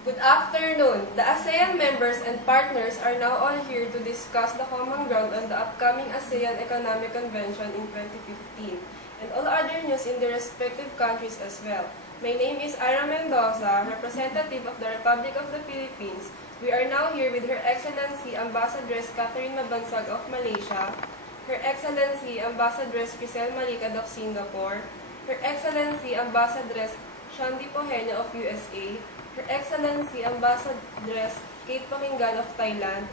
Good afternoon. The ASEAN members and partners are now all here to discuss the common ground on the upcoming ASEAN Economic Convention in 2015 and all other news in the respective countries as well. My name is Ira Mendoza, representative of the Republic of the Philippines. We are now here with Her Excellency Ambassadress Catherine Mabansag of Malaysia, Her Excellency Ambassadress Crisel Malikad of Singapore, Her Excellency Ambassadress Shandi Pohena of USA, Her Excellency Ambassadress Kate Pakinggan of Thailand,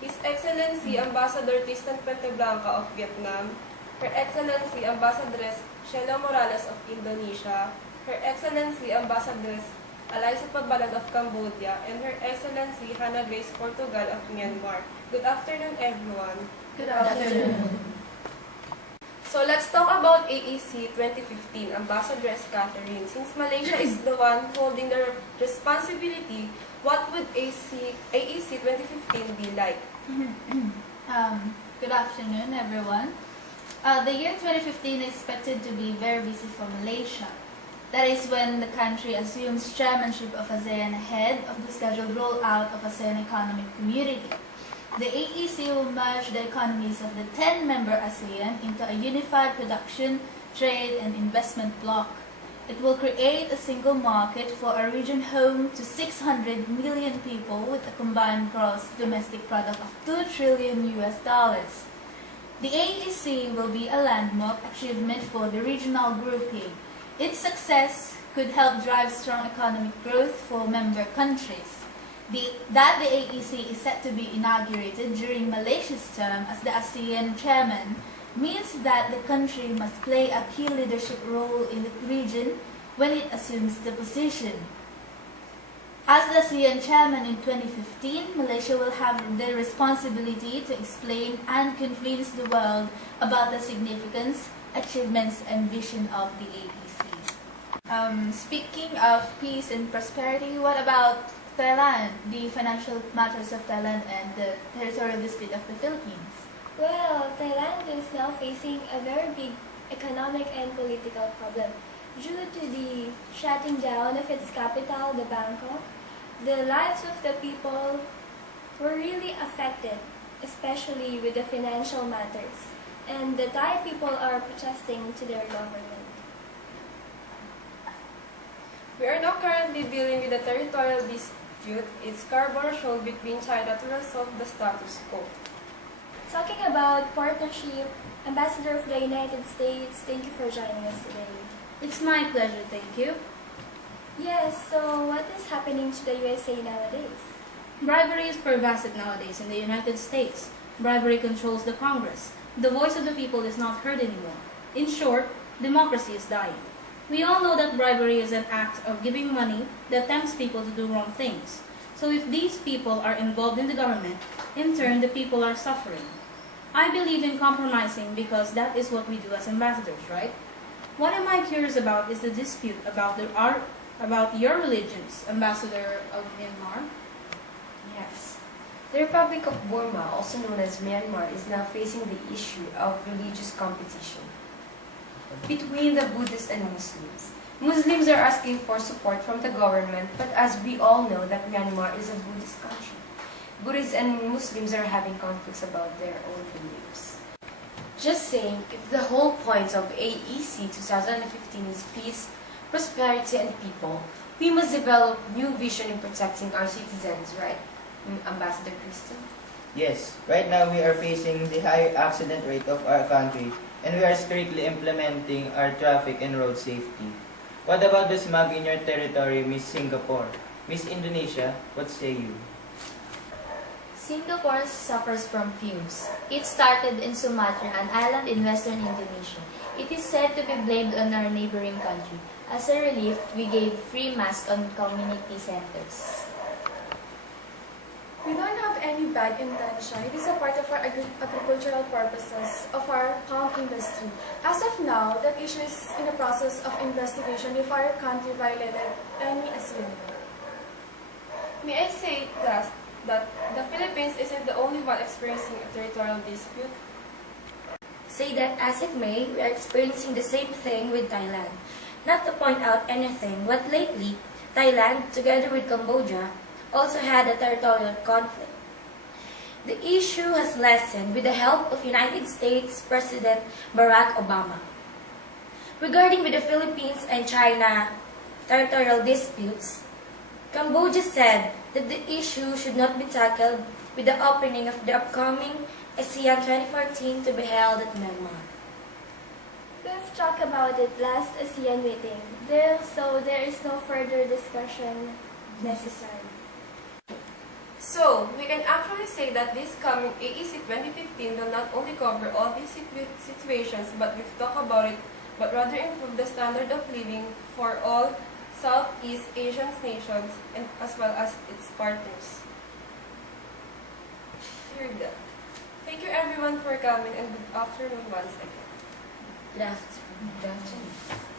His Excellency Ambassador Tristan Penteblanca of Vietnam, Her Excellency Ambassadress Sheila Morales of Indonesia, Her Excellency Ambassadress Eliza Pabalan of Cambodia, and Her Excellency Hannah Grace Portugal of Myanmar. Good afternoon, everyone. Good afternoon. So let's talk about AEC 2015, Ambassadress Catherine. Since Malaysia is the one holding the responsibility, what would AEC 2015 be like? Good afternoon, everyone. The year 2015 is expected to be very busy for Malaysia. That is when the country assumes chairmanship of ASEAN ahead of the scheduled rollout of ASEAN Economic Community. The AEC will merge the economies of the 10-member ASEAN into a unified production, trade, and investment bloc. It will create a single market for a region home to 600 million people with a combined gross domestic product of $2 trillion. The AEC will be a landmark achievement for the regional grouping. Its success could help drive strong economic growth for member countries. That the AEC is set to be inaugurated during Malaysia's term as the ASEAN chairman means that the country must play a key leadership role in the region when it assumes the position. As the ASEAN chairman in 2015, Malaysia will have the responsibility to explain and convince the world about the significance, achievements, and vision of the AEC. Speaking of peace and prosperity, what about Thailand, the financial matters of Thailand and the territorial dispute of the Philippines? Well, Thailand is now facing a very big economic and political problem. Due to the shutting down of its capital, the Bangkok, the lives of the people were really affected, especially with the financial matters. And the Thai people are protesting to their government. We are now currently dealing with the territorial dispute. It's Scarborough between China to resolve the status quo. Talking about partnership, Ambassador of the United States, thank you for joining us today. It's my pleasure, thank you. Yes, so what is happening to the USA nowadays? Bribery is pervasive nowadays in the United States. Bribery controls the Congress. The voice of the people is not heard anymore. In short, democracy is dying. We all know that bribery is an act of giving money that tempts people to do wrong things. So if these people are involved in the government, in turn the people are suffering. I believe in compromising because that is what we do as ambassadors, right? What am I curious about is the dispute about your religions, Ambassador of Myanmar. Yes. The Republic of Burma, also known as Myanmar, is now facing the issue of religious competition between the Buddhists and Muslims. Muslims are asking for support from the government, but as we all know that Myanmar is a Buddhist country. Buddhists and Muslims are having conflicts about their own beliefs. Just saying, if the whole point of AEC 2015 is peace, prosperity, and people, we must develop new vision in protecting our citizens, right, Ambassador Kristen? Yes, right now we are facing the high accident rate of our country and we are strictly implementing our traffic and road safety. What about the smog in your territory, Miss Singapore? Miss Indonesia, what say you? Singapore suffers from fumes. It started in Sumatra, an island in western Indonesia. It is said to be blamed on our neighboring country. As a relief, we gave free masks on community centers. We don't have any bad intention. It is a part of our agricultural purposes of our palm industry. As of now, that issue is in the process of investigation if our country violated any ASEAN. May I say that the Philippines isn't the only one experiencing a territorial dispute? Say that as it may, we are experiencing the same thing with Thailand. Not to point out anything, but lately, Thailand, together with Cambodia, also had a territorial conflict. The issue has lessened with the help of United States President Barack Obama. Regarding with the Philippines and China territorial disputes, Cambodia said that the issue should not be tackled with the opening of the upcoming ASEAN 2014 to be held at Myanmar. We've talked about it last ASEAN meeting, so there is no further discussion necessary. So, we can actually say that this coming AEC 2015 will not only cover all these situations, but we've talked about it, but rather improve the standard of living for all Southeast Asian nations and as well as its partners. Hear that. Thank you everyone for coming and good afternoon once again. Good afternoon. Good afternoon.